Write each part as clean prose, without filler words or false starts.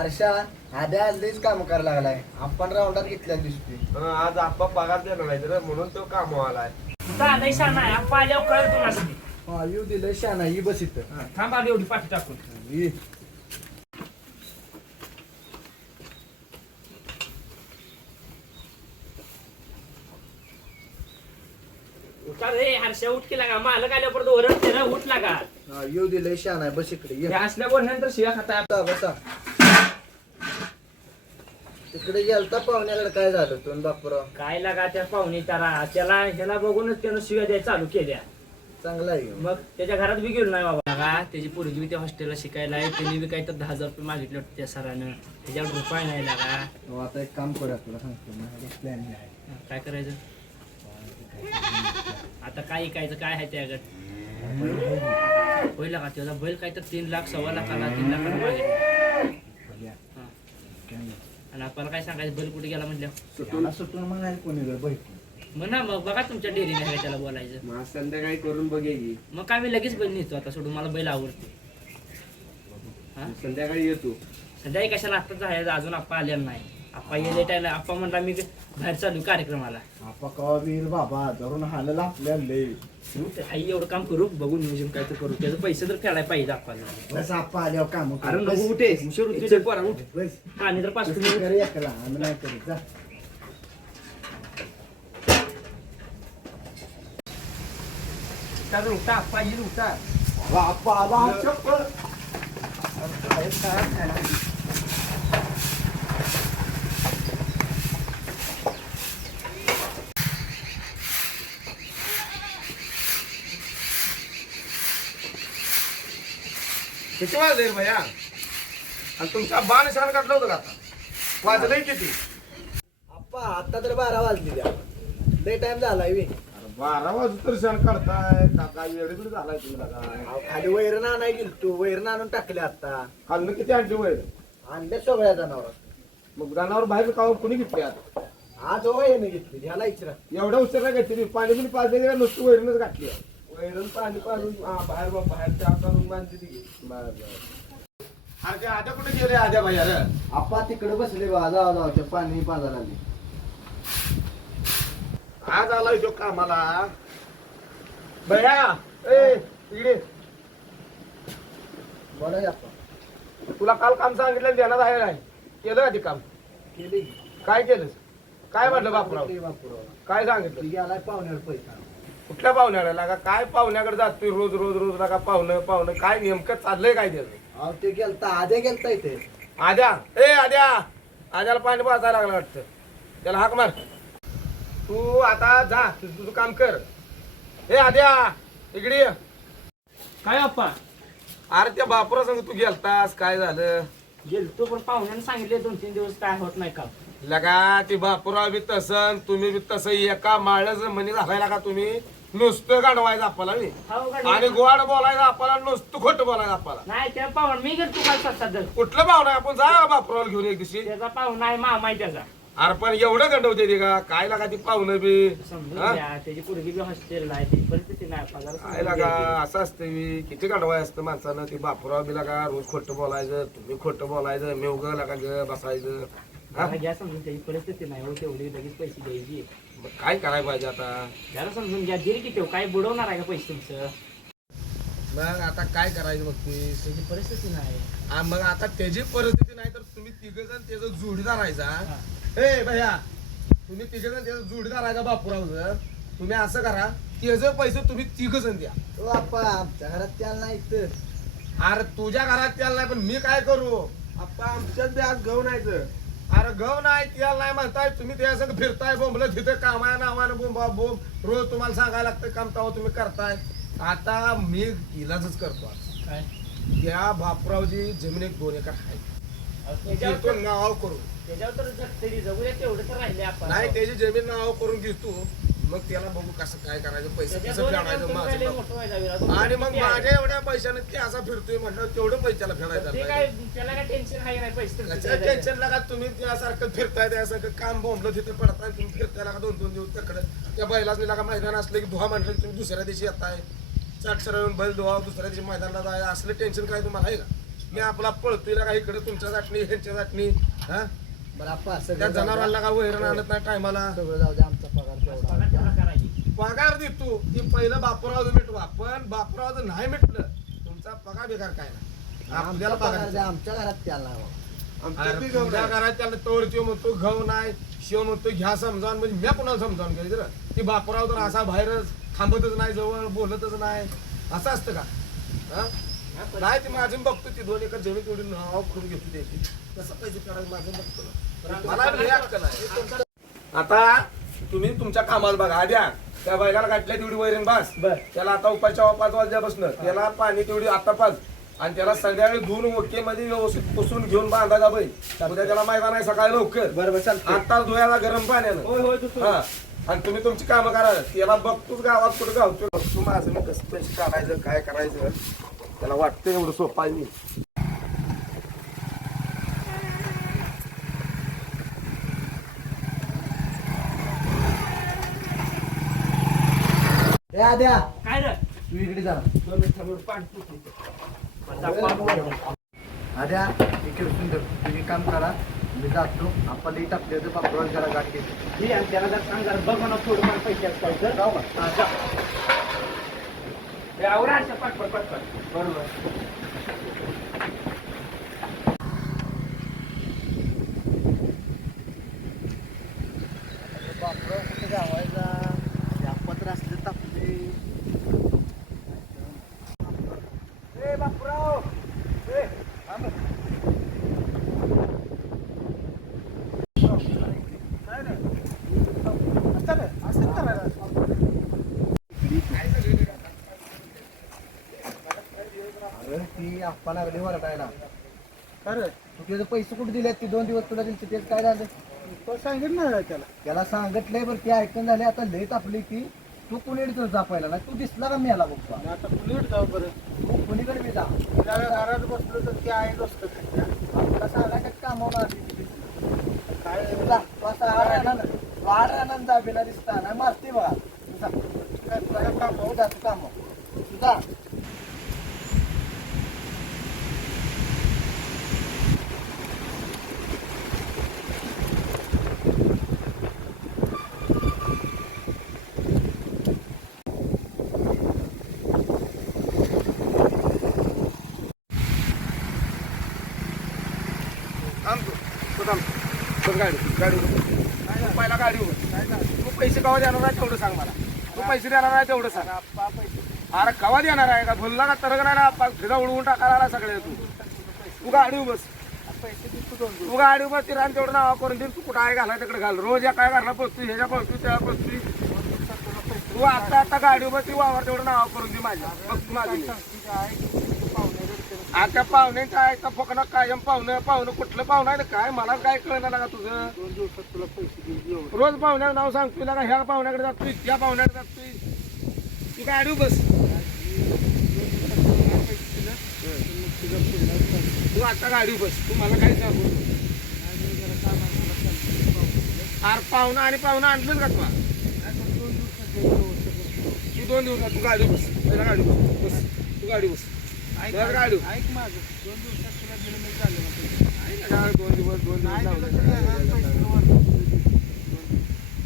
हर्षा आद्या आधीच काम करायला लागलाय. आपण राऊंडात घेतल्या दिसतोय. आज आप्पा पगार देणार नाही रे म्हणून तो कामाला आहे. दादा शाना आहे आप्पा आल्यावर कळेल तुला सगळी. हा येऊ दिलं शाना ही बस इथं. थांब आली एवढी पाठी टाकून. ये. उठा रे हर्षा उठ की लागा मालक आल्यावर परत ओरडते ना उठ लागा. हा येऊ दिलं शाना आहे बस इकडे हे ये. असल्या बोलण्यानंतर शिव्या खाता. बसा बसा. तिकडे गेलता पाहुण्याकडे काय झालं तो बापराव. काय लागा त्या पाहुणे त्याला ह्याला बघूनच त्यानं शिव्या द्यायला चालू केल्या. चांगला आहे. मग त्याच्या घरात बी गेलो नाही बाबा. लागा त्याची पोरगी बी त्या हॉस्टेलला शिकायला आहे. त्यांनी बी काही तर 10,000 रुपये मागितले होते त्या सरानं. त्याच्यावर रुपये नाही लागा. हो, आता एक काम करूया तुला सांगतो माझ्या प्लॅन आहे. काय करायचं आता काय ऐकायचं काय आहे त्याकडे होईल का त्याचा बैल काय तर 3 लाख 1.25 लाखाला 3 लाखाला मागितले. आणि आपल्याला काय सांगायचं बैल कुठे गेला म्हटल्या सुटून म्हणाल कोणी बैठून म्हणा मग बघा तुमच्या डेअरीने काय त्याला बोलायचं. मग संध्याकाळी करून बघे की मग काय मी लगेच बैल नेतो आता सोडून मला बैल आवडते. संध्याकाळी येतो. सध्या कशाला आत्ताच जायचं अजून आप्पा आलेला नाही. आप्पा येले टायला आप्पा म्हणला मी बाहेर चालू कार्यक्रमाला. आपा कवा वीर बाबा धरून हालला आपल्याला आई एवढं काम करू बघू नियोजन काय तर करू त्याचे पैसे तर फेडायला पाहिजे आप्पाला. बस आपा आल्यावर काम अरे नको उठे उशीर होतोय पोरा उठ. बस आणि तर 5 मिनिट घरी एकला आम्ही नाही करीत जा. उठा आप्पा येईल उठा. बापा आला चप्पल. किती वाजले भैया आणि तुमचा बाण शान काढलं होतं का आता वाजलंय किती? आप्पा आता तर 12 वाजली द्या. लय टाइम झालाय बी. 12 वाजून तर शान काढताय काका वेळेकडे झालाय तुम्ही अहो, खाली वैरण आणाय गेल तू वैरण आणून टाकले आता. खाल्लं किती आणली वेळ आणले सगळ्या जनावर. मग जनावर बाहेर खाऊन कुणी घेतली आता आज वैरण घेतली ह्याला इचरा. एवढ्या उशिरा घेतली पाणी बिनी पाजले का नुसती वैरणच घातली वैरण पाणी पाजून बाहेर बाहेर चहा करून बांधली ती अरे आद्या कुठे गेले आद्या भैया रे? आप्पा तिकडे बसले बा जाऊ जाऊ पाणी पाजायला आली. आज आलाय तो कामाला भैया ए इकडे बोला आप्पा. तुला काल काम सांगितलं देण्यात आहे नाही केलं का ते काम? केली काय केलं काय म्हटलं बापराव बापूराव काय सांगितलं? गेलाय पाहुण्यावर पैसा. कुठल्या पाहुण्याला लागा काय पाहुण्याकडे जातोय रोज रोज रोज लागा पाहुणं काय नेमकं चाललंय काय त्याचं? अहो ते गेलता आद्या गेलता इथे. आद्या ए आद्या आद्याला पाणी पाजायला लागलं वाटतं त्याला हाक मार. तू आता जा तुझं काम कर. ए आद्या इकडे ये. काय आप्पा अरे त्या बापुरा सांग तू गेलतास काय झालं? गेलतो पण पाहुण्याने सांगितले 2-3 दिवस काय होत नाही का. लगा ती बापुराव बी तसं तुम्ही बी तसं एका माळच म्हणी घालायला का तुम्ही नुसतं गाडवायचं आपल्याला मी हो का? आणि गोड बोलायचं आपल्याला नुसतं खोटं बोलायचं आपल्याला. नाही त्या पाहुणा मी गेलतो काल सध्या. कुठलं पाहुणा आपण जा बापुराव घेऊन एक दिवशी. त्याचा पाहुणा आहे मामा आहे त्याचा. अरे पण एवढं गंडवते ते का काय लागा ती पाहुणं बी समजून हा? घ्या त्याची पोरगी बी हॉस्टेलला आहे ती परिस्थिती नाही आपल्याला काय समजून लागा घ्यायची. असं असतं बी किती गंडवाय असतं माणसानं ती बापुराव बी लागा रोज खोटं बोलायचं तुम्ही खोटं बोलायचं मेवग लागा ग बसायचं हा? मला घ्या समजून त्याची परिस्थिती नाही हो तेवढी लगेच पैसे द्यायची. मग काय करायला पाहिजे आता? त्याला समजून घ्या दिली की काय बुडवणार आहे का पैसे तुमचं. मग आता काय करायचं मग ती त्याची परिस्थिती नाही. मग आता त्याची परिस्थिती नाही तर तुम्ही तिघ जण त्याचा जोडीदार राहायचा. ए भैया तुम्ही तिघ जण त्याचा जोडीदार राहायचा बापुराव. तुम्ही असं करा त्याचे पैसे तुम्ही तिघ जण द्या. तो आप्पा आमच्या घरात त्याला नाही तर. अरे तुझ्या घरात त्याला नाही पण मी काय करू? आप्पा आमच्याच बॅग घेऊन यायचं. अरे गव नाही त्याला नाही म्हणताय तुम्ही त्या संग फिरताय बोंबलं तिथे कामाया नावानं बोंबा बोंब रोज तुम्हाला सांगायला लागतं काम तेव्हा तुम्ही करताय. आता मी इलाजच करतो आज. काय त्या बापुरावची जमीन 1-2 एकर आहे त्याच्यावर नाव करू त्याच्यावर तर जगतरी जगूया तेवढं तर राहिले आपण. नाही त्याची जमीन नाव करून घेतो मग त्याला बघू कसं काय करायचं पैसे कसं फेडायचं माझं. आणि मग माझ्या एवढ्या पैशाने ते असा फिरतोय म्हटलं तेवढं पैसे त्याला फेडायचं. त्याला काय टेन्शन आहे नाही पैसे टेन्शन लागा तुम्ही त्यासारखं फिरताय त्यासारखं काम बोंबलं तिथे पडताय तुम्ही फिरताय लागा 2-2 दिवस त्याकडे त्या बैलाच लागा मैदान असलं की धुवा म्हटलं की तुम्ही दुसऱ्या दिवशी येताय. चाटसर येऊन बैल धुवा दुसऱ्या दिवशी मैदानाला जाय असलं टेन्शन काय तुम्हाला आहे का? मी आपला पळतोय ना का इकडे तुमच्या चटणी ह्यांच्या चटणी हा बरं आप्पा त्या सगळं जाऊ जनावरांना द्या. का वैरण आणत नाही टायमाला सगळं जाऊ द्या आमचा पगार तेवढा पगार तेवढा करायची. पगार दे तू ती पहिलं बापूराव मिटवा पण बापूराव नाही मिटलं तुमचा पगार बेकार काय ना आमचा आपल्याला पगार पगार द्या आमच्या घरात त्याला अरे तुमच्या घरात त्याला तोड त्यो म्हणतो घाव नाही शिव म्हणतो घ्या समजावून म्हणजे मी कोणाला समजावून घ्यायचं रे ती बापूराव तर असा बाहेरच थांबतच नाही जवळ बोलतच नाही असं असतं का हा? नाही ती माझी बघतो ती 2 एकर जमीन तेवढी नाव करून घेतो त्याची कसं पैसे काढायचं माझं बघतो मला बी हक्क नाही आता तुम्ही तुमच्या कामाला बघा आद्या त्या बैलाला गाठल्या तेवढी वैरण बास त्याला आता उपायच्या 5 वाजल्यापासून त्याला पाणी तेवढी आता पाच आणि त्याला संध्याकाळी धुवून ओके मध्ये व्यवस्थित पुसून घेऊन बांधायचा बैल उद्या त्याला मैदान आहे सकाळी लवकर बरोबर आता धुयाला गरम पाण्यानं हा आणि तुम्ही तुमची कामं करा त्याला बघतोच गावात कुठं गावतो बघतो माझं मी कसं पैसे काढायचं काय करायचं त्याला वाटतं एवढं सोपं आहे मी द्या काय रे तू इकडे जा आद्या इकडे सुंदर तुम्ही काम करा मी जातो आपण इथं आपल्या बापराव जरा गाठ घेतो त्याला जर सांगा बघ म्हणा थोडंफार पैसे असतात जाऊ का बरोबर बापराव कुठे गावायचा या पत्र असले तापले बापूराव ती आप्पा लागली वरडायला खरं तू त्याचे पैसे कुठे दिले ती 2 दिवस तुला दिले तेच काय झालं सांगितलं ना त्याला सांगितलंय बरं ते ऐकून झाले आता लय तापली की तू कुणीकडे जा पहिला ना तू दिसला का मी आला बघतो आता कुणीकडे जाऊ बरं तू कुणीकडे मी जा घरात बसलो तर ते आहे आपला सांगायचं कामावर आली काय तुला तू असा आनंद दाबीला दिसता नाही मारते बघा तुझा कामावर जा तू कामावर तुझा गाडी पहिला गाडी तू पैसे कवा देणार आहे तेवढं सांग मला तू पैसे देणार आहे तेवढं सांग अरे कवा देणार आहे का भुलला का तरग नाही ना फिरा उडवून टाकायला सगळे तू गाडी बस तू गाडी बस ती रान तेवढं नावा करून देईल तू कुठं आहे घाला तिकडे घाल रोज या काय घालला पोचतोय ह्याच्या पोचतोय त्या पोचतोय तू आता गाडी बस ती वावर तेवढं नावा करून दे माझ्या बघ तू माझी आता पाहुण्यांच्या आहे का फकणं कायम पाहुणं कुठलं पाहुणं आहे काय मला काय कळणार का तुझं 2 दिवसात तुला पैसे देऊन रोज पाहुण्याचं नाव सांगतोय ना का ह्या पाहुण्याकडे जातोय त्या पाहुण्याकडे जातोय तू गाडी बस तू आता गाडी बस तू मला काय सांगू अरे पाहुणा आणि पाहुणा आणलं का तुला तू 2 दिवसात तू गाडी बस पहिला गाडी बस तू गाडी बस गाडी ऐक माझं 2 दिवसात तुला दिलं मी चालेल 2 दिवस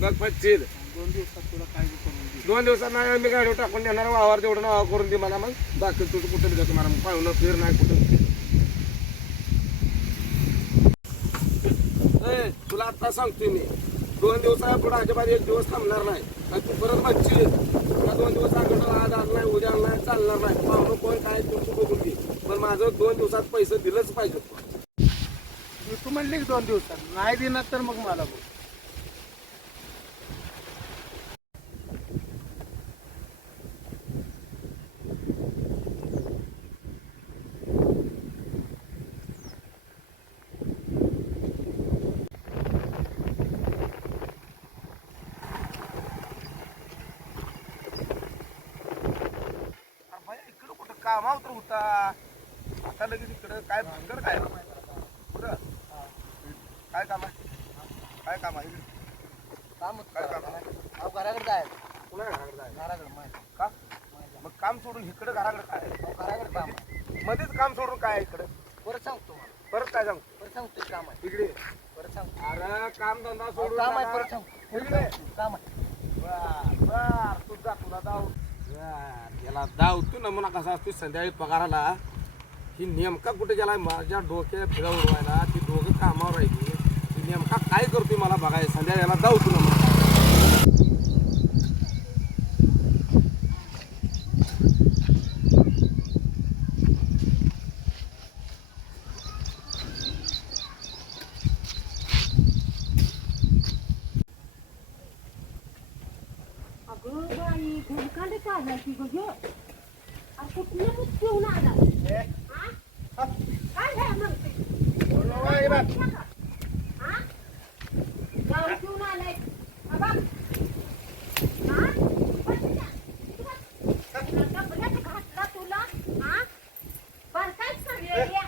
बघ पच्चील 2 दिवसात तुला काय करून दे 2 दिवसात नाही मी गाडी टाकून देणार वावर तेवढं नाव करून दे मला मग बाकी तुझं कुठं जातो मला पाहुणं फिर नाही कुठं तुला आता सांगतोय मी 2 दिवसा पुढे अजिबात 1 दिवस थांबणार नाही आणि तू परत बघची तुला 2 दिवस सांगतो आज आज नाही उद्या नाही चालणार नाही पाहुणं कोण काय तुमची बघून दे पण माझं 2 दिवसात पैसे दिलंच पाहिजे तू म्हणले 2 दिवसात नाही देणार तर मग मला बोल इकडं कुठं कामावर तर होता आता लगेच इकडं काय भानगड काय कुठं काय काम आहे काय काम आहे काम काय काम आहे घराकडे जायचं कुणा घराकडे जायचं घराकडे माहिती का मग काम सोडून इकडं घराकडे काय घराकडे काम मध्येच काम सोडून काय आहे इकडं परत सांगतो मला. परत काय सांग परत सांगतो काम आहे. इकडे परत सांगतो. अरे काम धंदा सोडून काम आहे टाका. परत सांगतो. इकडे काम आहे. बर तुझा तुला दाव याला दावतो नमुना कसा असतो संध्याकाळी पगाराला ही नेमका कुठे गेलाय माझ्या डोक्यात फिरा उडवायला ती दोघं कामावर राहिली ती नेमका काय करतोय मला बघायला संध्याकाळी याला दावतो नमुना अगं बाई भूमकांड काढला की गं ह्यो. अरे कुठलं दूध पिऊन आला हा? काय झालं मग ते? हा? जाऊन पिऊन आलाय अबा. हा? बसल्या. तुला डबल्यात घातला तुला हा? बारकाईच करलेल्या.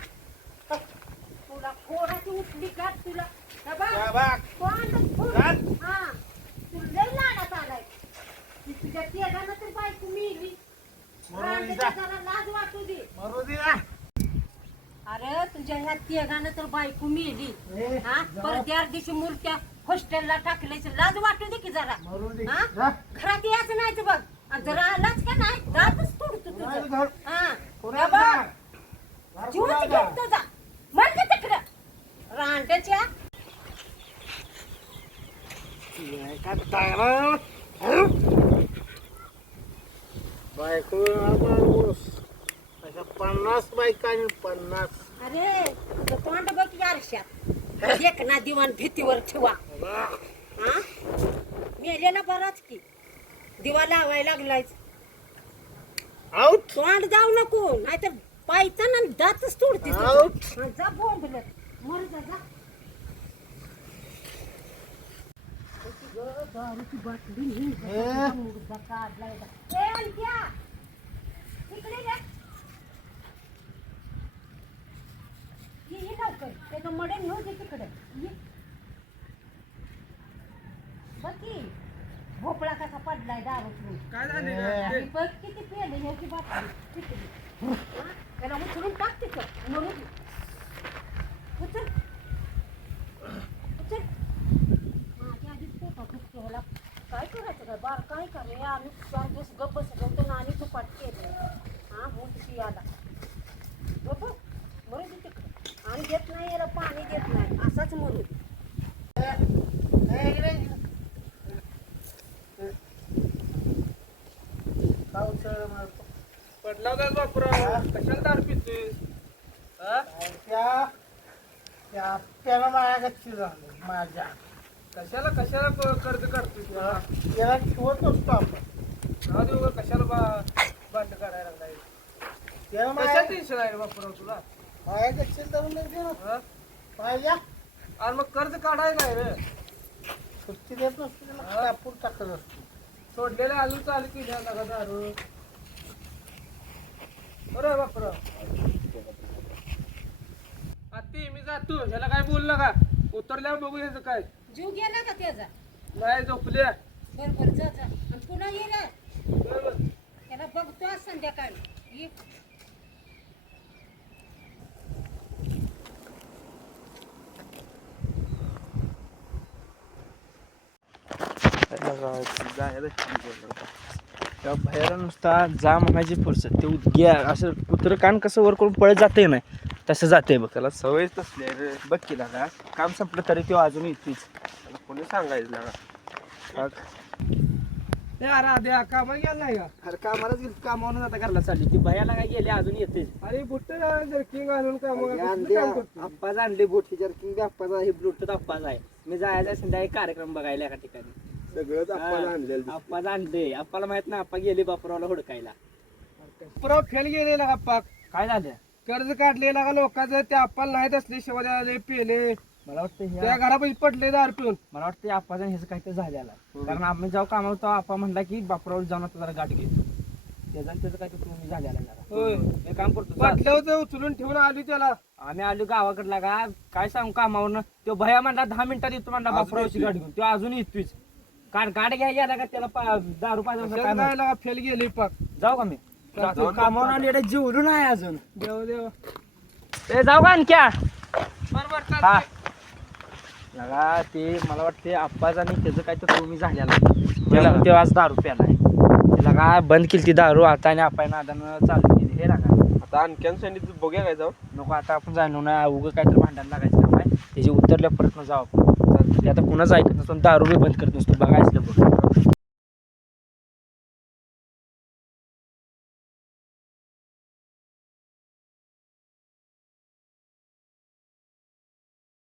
तुला कोणाची उठली का तुला अबा? कोणाचं फुल? हा तुला लय लाडात आलाय. तुझ्या तेगानं तर बायको मिली. जरा लाज वाटू दे. अरे तुझ्या ह्या तेगानं तर बायको मिली. हा परत त्या दिवशी मूर्त्या हॉस्टेलला टाकल्याची लाज वाटू दे की जरा. हा घरात यायचं नाही तर बघ. आणि जरा आलाच का नाही दातच तोडतो तुझं. हा जीवच घेऊन तुझा मर का तिकडं रांड्याच्या. बायको माणूस अशा 50 बायका आणि 50. अरे तुझं तोंड बघ की आरशात. एक ना दिवाण भीतीवर ठेवा. हा मेलेला बराच की दिवा लावायला लागलायच. आउट तोंड जाऊ नको नाहीतर पायताना दातच तोडते तुझं. आउट. हा, जा बोंबलं मर जा जा. दारूची बाटली मुर्दा काढलाय. ए अंक्या इकडे ये. ये लवकर त्याचं मडे नेऊ दे तिकडे. बघ की भोपळा कसा पडलाय दारू. काय झाले बघ किती पेले ह्याची बाटली तिकडे. हा? त्याला उचलून टाक तिथं मरू दे. उचल उचल. माझ्या आधीच पोटा दुखतो ह्याला. काय करायचं काय बार काय करे आम्ही 4 दिवस गप्प बसत होतो आणि तुपाट केलं. हा मोठी आला गप्प मरू दे तिकडे. आणि देत नाही याला पाणी देत नाही असाच मरू दे. पडला होता बापरा कशाला दारू पितोय त्याला माझ्या गच्ची झालं माझ्या कशाला कशाला कर्ज काढतोय तुला त्याला ठेवत असतो आपण. जाऊ दे उगा कशाला भांड काढायला लागलाय त्याला कशा माझ्या टेन्शन आहे रे बापरा तुला गच्ची धरून दे ना हा? पाहिजे आणि मग कर्ज काढायला आहे रे सुट्टी देत नसतो त्याला कापून टाकत असतो. सोडलेले अजून चालू केली आहे का दारू बरं बापरा आत्ती मी जातो ह्याला काय बोललं का उतरल्यावर बघू ह्याचं काय जीव गेला का त्याचा. नाही झोपल्या बरं बरं जा जा आणि पुन्हा ये ना. बरं. त्याला बघतो आज संध्याकाळी. ये. त्या बाहेर नुसता जा म्हणायची फुरसत ते घ्या असं कुत्रं कान कसं वर करून पळत जाते नाही तसं जाते बघ त्याला सवयच तसली आहे रे. बघ की लागा काम संपलं तरी तो अजून येतेच त्याला कोणी सांगायचं लागा अरे आद्या कामाला गेला नाही का अरे कामालाच गेली कामावरून आता घरला चालली ती भयाला काय गेली अजून येतेच अरे बुट्ट जर्किंग घालून काम करतो आप्पाच आणले बोटी जर्किंग बी आप्पाचा हे ब्लूटूथ आप्पाच आहे मी जायचा संध्याकाळी कार्यक्रम बघायला एका ठिकाणी सगळंच आप्पाच आणले आप्पाला माहित ना आप्पा गेले बापरावला हुडकायला परवा फेल गेलेला का पाक काय झालं कर्ज काढलेला का लोकांचं ते आपल्याला नाहीत असले शिवाय पेले मला वाटतं त्या घरापाशी पडले दार पिऊन मला वाटतं आप्पाचं ह्याचं काहीतरी झालेलं आहे कारण आम्ही जेव्हा कामावर तेव्हा आप्पा म्हणला की बापरावर जाऊन आता जरा गाठ घेतो त्याचं काहीतरी तुम्ही झालेला आहे जरा होय हे काम करतो जा. पडल्यावर उचलून ठेवून आली त्याला आम्ही आलो गावाकडला का काय सांगू कामावरनं तो भया म्हणला 10 मिनिटात येतो म्हणला बापरावची गाठ घेऊन तो अजून येतोच गाठ घ्यायला गेला का त्याला दारू पाहिजे फेल गेली पाक जाऊ का मी कामावर आले जेवलो नाही अजून देव देव ए जाऊ का आणख्या हा लगा ते मला वाटते आप्पाच आणि त्याचं काय तर तुम्ही झालेला ते आज दारू प्यालाय त्याला काय बंद केली ती दारू आता आणि आपण नादानं चालू केली हे लागा आता आणखीन सांगितलं बघूया काय जाऊ नको आता आपण जाणू ना उगं काहीतरी भांडण लागायचं काम आहे त्याची उतरल्या परत न जाऊ आपण ते आता कुणाच ऐकत नसतो दारू बी बंद करत नसतो बघायचं बघ